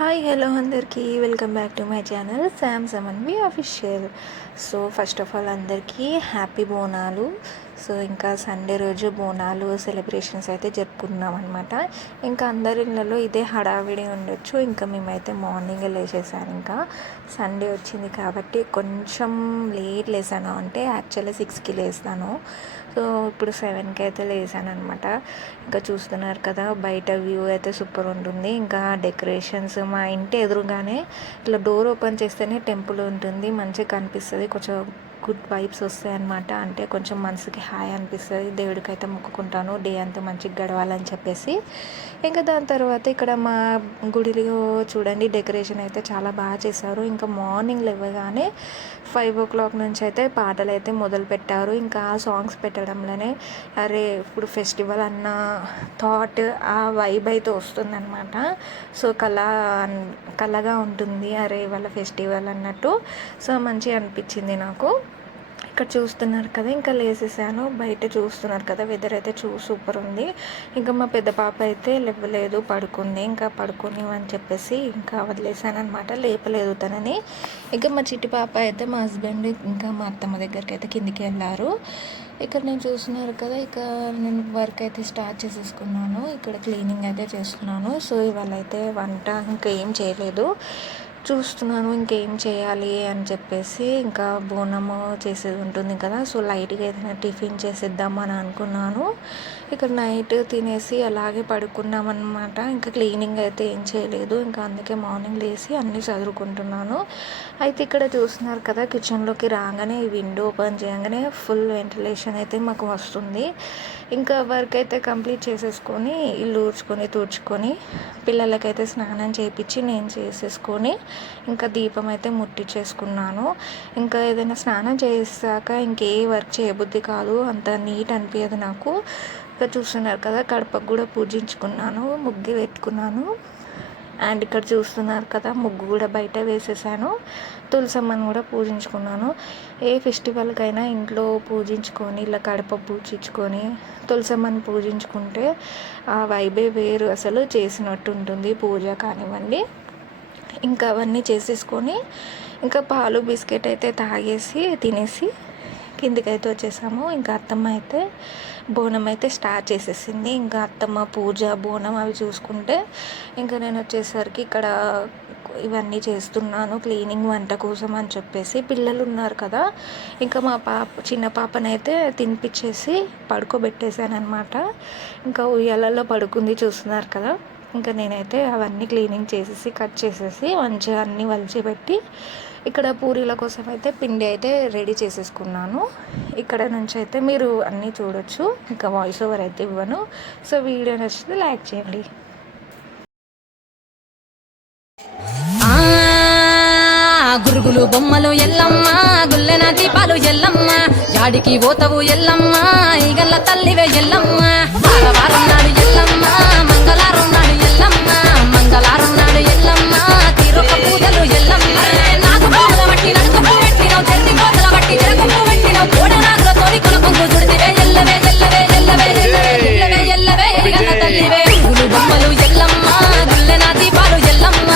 Hi hello అందరికీ welcome back to my channel Sam Samanvi official. So first of all అందరికీ happy Bonalu. So ఇంకా Sunday రోజు Bonalu celebrations అయితే జరుపుకున్నాం అనమాట. ఇంకా అందరి ఇళ్ళలో ఇదే హడావిడి ఉండొచ్చు. ఇంకా మేమైతే మార్నింగ్ లేచేసాను. ఇంకా సండే వచ్చింది కాబట్టి కొంచెం లేట్ లేసాను, అంటే యాక్చువల్లీ 6కి లేస్తాను. సో ఇప్పుడు 7కి అయితే లేసాను అనమాట. ఇంకా చూస్తున్నారు కదా, బయట వ్యూ అయితే సూపర్ ఉంటుంది. ఇంకా డెకరేషన్స్ మా ఇంటి ఎదురుగానే ఇట్లా డోర్ ఓపెన్ చేస్తేనే టెంపుల్ ఉంటుంది, మంచిగా కనిపిస్తుంది. కొంచెం గుడ్ వైబ్స్ వస్తాయి అన్నమాట. అంటే కొంచెం మనసుకి హాయ్ అనిపిస్తుంది. దేవుడికి అయితే మొక్కుకుంటాను డే అంతా మంచిగా గడవాలని చెప్పేసి. ఇంకా దాని తర్వాత ఇక్కడ మా గుడిలో చూడండి డెకరేషన్ అయితే చాలా బాగా చేశారు. ఇంకా మార్నింగ్ లేవగానే 5 o'clock నుంచి అయితే పాటలు అయితే మొదలు పెట్టారు. ఇంకా ఆ సాంగ్స్ పెట్టడంలోనే అరే ఇప్పుడు ఫెస్టివల్ అన్న థాట్, ఆ వైబ్ అయితే వస్తుందన్నమాట. సో కళగా ఉంటుంది, అరే వాళ్ళ ఫెస్టివల్ అన్నట్టు. సో మంచిగా అనిపించింది నాకు. ఇక్కడ చూస్తున్నారు కదా, ఇంకా లేసేసాను. బయట చూస్తున్నారు కదా, వెదర్ అయితే సూపర్ ఉంది. ఇంకా మా పెద్ద పాప అయితే లేవలేదు, పడుకుంది. ఇంకా పడుకొని అని చెప్పేసి ఇంకా వదిలేసాను అనమాట, లేపలేదు తనని. ఇంకా మా చిట్టి పాప అయితే మా హస్బెండ్ ఇంకా మా అత్తమ్మ దగ్గరికి అయితే కిందికి వెళ్ళారు. ఇక్కడ నేను చూస్తున్నారు కదా, ఇక నేను వర్క్ అయితే స్టార్ట్ చేసేసుకున్నాను. ఇక్కడ క్లీనింగ్ అయితే చేస్తున్నాను. సో ఇవాళ అయితే వంట ఇంకా ఏం చేయలేదు, చూస్తున్నాను ఇంకేం చేయాలి అని చెప్పేసి. ఇంకా బోనము చేసేది ఉంటుంది కదా, సో లైట్గా ఏదైనా టిఫిన్ చేసేద్దామని అనుకున్నాను. ఇక్కడ నైట్ తినేసి అలాగే పడుకున్నామన్నమాట. ఇంకా క్లీనింగ్ అయితే ఏం చేయలేదు. ఇంకా అందుకే మార్నింగ్ లేసి అన్నీ చదువుకుంటున్నాను. అయితే ఇక్కడ చూస్తున్నారు కదా, కిచెన్లోకి రాగానే ఈ విండో ఓపెన్ చేయగానే ఫుల్ వెంటిలేషన్ అయితే మాకు వస్తుంది. ఇంకా వర్క్ అయితే కంప్లీట్ చేసేసుకొని ఇల్లు తుడుచుకొని పిల్లలకైతే స్నానం చేయించి నేను చేసేసుకొని ఇంకా దీపం అయితే ముట్టించేసుకున్నాను. ఇంకా ఏదైనా స్నానం చేసాక ఇంకే వర్క్ చేయబుద్ధి కాదు, అంత నీట్ అనిపించదు నాకు. ఇక్కడ చూస్తున్నారు కదా, కడపకు కూడా పూజించుకున్నాను, ముగ్గు పెట్టుకున్నాను. అండ్ ఇక్కడ చూస్తున్నారు కదా, ముగ్గు కూడా బయట వేసేసాను. తులసమ్మని కూడా పూజించుకున్నాను. ఏ ఫెస్టివల్కైనా ఇంట్లో పూజించుకొని ఇలా కడప పూజించుకొని తులసమ్మని పూజించుకుంటే ఆ వైబే వేరు, అసలు చేసినట్టు ఉంటుంది పూజ కానివ్వండి. ఇంకా అవన్నీ చేసేసుకొని ఇంకా పాలు బిస్కెట్ అయితే తాగేసి తినేసి కిందికైతే వచ్చేసాము. ఇంకా అత్తమ్మ అయితే బోనం అయితే స్టార్ట్ చేసేసింది. ఇంకా అత్తమ్మ పూజ బోనం అవి చూసుకుంటే ఇంకా నేను వచ్చేసరికి ఇక్కడ ఇవన్నీ చేస్తున్నాను క్లీనింగ్ వంట కోసం అని చెప్పేసి. పిల్లలు ఉన్నారు కదా, ఇంకా మా చిన్న పాపనైతే తినిపించేసి పడుకోబెట్టేశాను అనమాట. ఇంకా ఉయ్యాలలో పడుకుంది చూస్తున్నారు కదా. ఇంకా నేనైతే అవన్నీ క్లీనింగ్ చేసేసి కట్ చేసేసి మంచిగా అన్నీ వలిచిపెట్టి ఇక్కడ పూరీల కోసం అయితే పిండి అయితే రెడీ చేసేసుకున్నాను. ఇక్కడ నుంచి అయితే మీరు అన్నీ చూడొచ్చు, ఇంకా వాయిస్ ఓవర్ అయితే ఇవ్వను. సో వీడియో నచ్చితే లైక్ చేయండి. గురుగులు బొమ్మలు ఎల్లమ్మ, గుల్లెన దీపాలు ఎల్లమ్మ, జాడికి పోతవు ఎల్లమ్మ, ఈగల్ల తల్లివే ఎల్లమ్మ. వారం నాడు ఎల్లమ్మ, మంగళారం నాడు ఎల్లమ్మ, మంగళారం నాడు ఎల్లమ్మ, తీరొక పూజలు ఎల్లమ్మ. నాకు పూల బట్టి నడుక పెట్టినవు, చెర్రి కోతల బట్టి జరగపు పెట్టినవు, కోడ నాగులతోని కొలకొంగు చుడితివే ఎల్లవే ఎల్లవే ఎల్లవే ఎల్లవే ఎల్లవే ఎల్లవే ఈగల్ల తల్లివే. గురుగులు బొమ్మలు ఎల్లమ్మ, గుల్లెన దీపాలు ఎల్లమ్మ.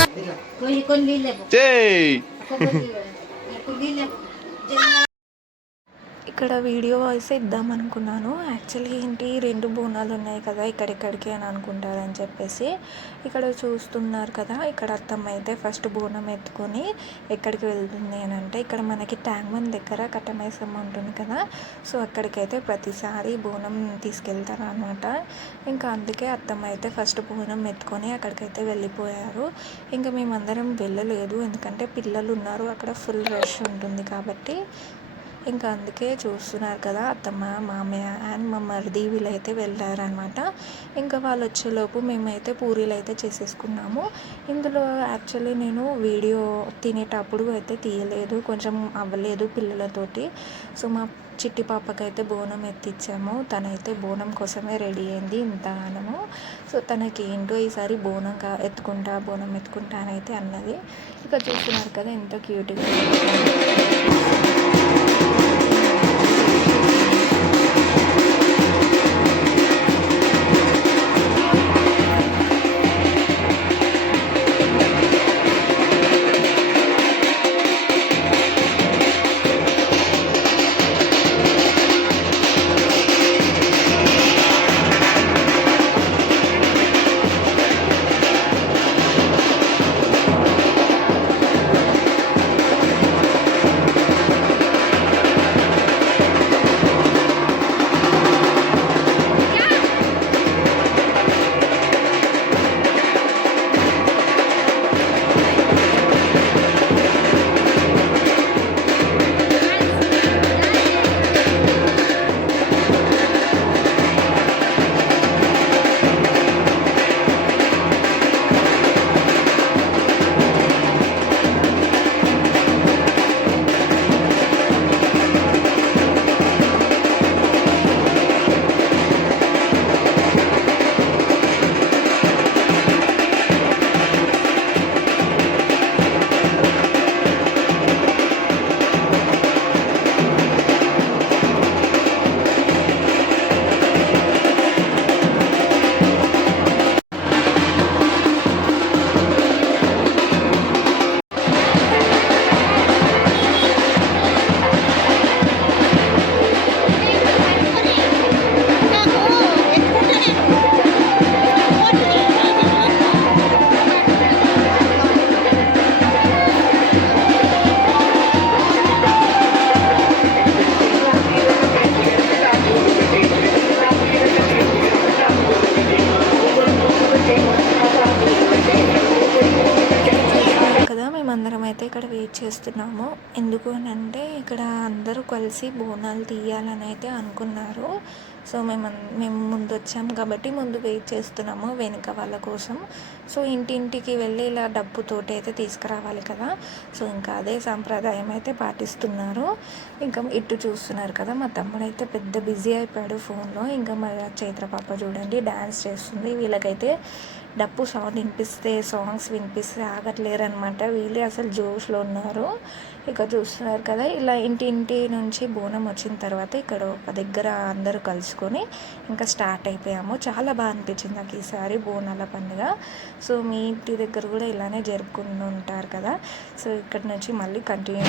ఇక్కడ వీడియో వాయిస్ ఇద్దామనుకున్నాను. యాక్చువల్లీ ఏంటి, 2 బోనాలు ఉన్నాయి కదా ఇక్కడిక్కడికి అని అనుకుంటారని చెప్పేసి. ఇక్కడ చూస్తున్నారు కదా, ఇక్కడ అత్తమ్మ అయితే ఫస్ట్ బోనం ఎత్తుకొని ఎక్కడికి వెళ్తుంది అని అంటే, ఇక్కడ మనకి ట్యాంక్ బండ్ దగ్గర కట్టమైసమ్మ ఉంటుంది కదా, సో అక్కడికైతే ప్రతిసారి బోనం తీసుకెళ్తారు అనమాట. ఇంకా అందుకే అత్తమ్మ అయితే ఫస్ట్ బోనం ఎత్తుకొని అక్కడికైతే వెళ్ళిపోయారు. ఇంకా మేమందరం వెళ్ళలేదు, ఎందుకంటే పిల్లలు ఉన్నారు అక్కడ, ఫుల్ రష్ ఉంటుంది కాబట్టి. ఇంకా అందుకే చూస్తున్నారు కదా, అత్తమ్మ మామయ్య అండ్ మా మరిది వీళ్ళైతే వెళ్ళారనమాట. ఇంకా వాళ్ళు వచ్చేలోపు మేమైతే పూరీలు అయితే చేసేసుకున్నాము. ఇందులో యాక్చువల్లీ నేను వీడియో తినేటప్పుడు అయితే తీయలేదు, కొంచెం అవ్వలేదు పిల్లలతోటి. సో మా చిట్టి పాపకైతే బోనం ఎత్తిచ్చాము. తనైతే బోనం కోసమే రెడీ అయింది ఇంతగానము. సో తనకి ఏంటో ఈసారి బోనం బోనం ఎత్తుకుంటా అని అయితే అన్నది. ఇక చూస్తున్నారు కదా ఎంత క్యూట్గా. మేమందరం అయితే ఇక్కడ వెయిట్ చేస్తున్నాము. ఎందుకు అనంటే ఇక్కడ అందరూ కలిసి బోనాలు తీయాలని అయితే అనుకున్నారు. సో మేము ముందు వచ్చాము కాబట్టి ముందు వెయిట్ చేస్తున్నాము వెనుక వాళ్ళ కోసం. సో ఇంటింటికి వెళ్ళి ఇలా డప్పుతోటి అయితే తీసుకురావాలి కదా. సో ఇంకా అదే సాంప్రదాయం అయితే పాటిస్తున్నారు. ఇంకా ఇటు చూస్తున్నారు కదా, మా తమ్ముడు అయితే పెద్ద బిజీ అయిపోయాడు ఫోన్లో. ఇంకా మా చైత్ర పాప చూడండి డ్యాన్స్ చేస్తుంది. వీళ్ళకైతే డప్పు సౌండ్ సాంగ్స్ వినిపిస్తే ఆగట్లేరు అనమాట. వీళ్ళే అసలు జోష్లో ఉన్నారు. ఇక చూస్తున్నారు కదా, ఇలా ఇంటి నుంచి బోనం వచ్చిన తర్వాత ఇక్కడ ఒక దగ్గర అందరూ కలుసుకొని ఇంకా స్టార్ట్ అయిపోయాము. చాలా బాగా అనిపించింది నాకు ఈసారి బోనాల పండుగ. సో మీ ఇంటి దగ్గర కూడా ఇలానే జరుపుకుంటూ ఉంటారు కదా. సో ఇక్కడ నుంచి మళ్ళీ కంటిన్యూ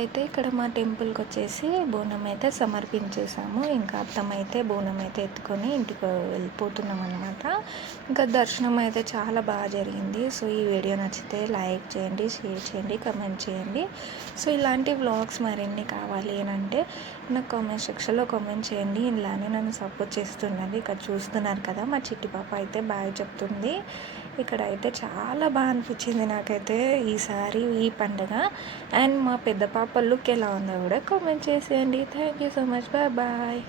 అయితే ఇక్కడ మా టెంపుల్కి వచ్చేసి బోనం అయితే సమర్పించేసాము. ఇంకా అత్తమ్మ అయితే బోనం అయితే ఎత్తుకొని ఇంటికి వెళ్ళిపోతున్నాం అనమాట. ఇంకా దర్శనం అయితే చాలా బాగా జరిగింది. సో ఈ వీడియో నచ్చితే లైక్ చేయండి, షేర్ చేయండి, కమెంట్ చేయండి. సో ఇలాంటి వ్లాగ్స్ మరిన్ని కావాలి అని అంటే నాకు కామెంట్ సెక్షన్లో కామెంట్ చేయండి. ఇలానే నన్ను సపోర్ట్ చేస్తున్నది. ఇక్కడ చూస్తున్నారు కదా, మా చిట్టి పాప అయితే బాగా చెప్తుంది. ఇక్కడ అయితే చాలా బాగా అనిపించింది నాకైతే ఈసారి ఈ పండుగ. అండ్ మా పెద్ద పాప లుక్ ఎలా ఉందో కూడా కామెంట్ చేసేయండి. Thank you so much. Bye bye.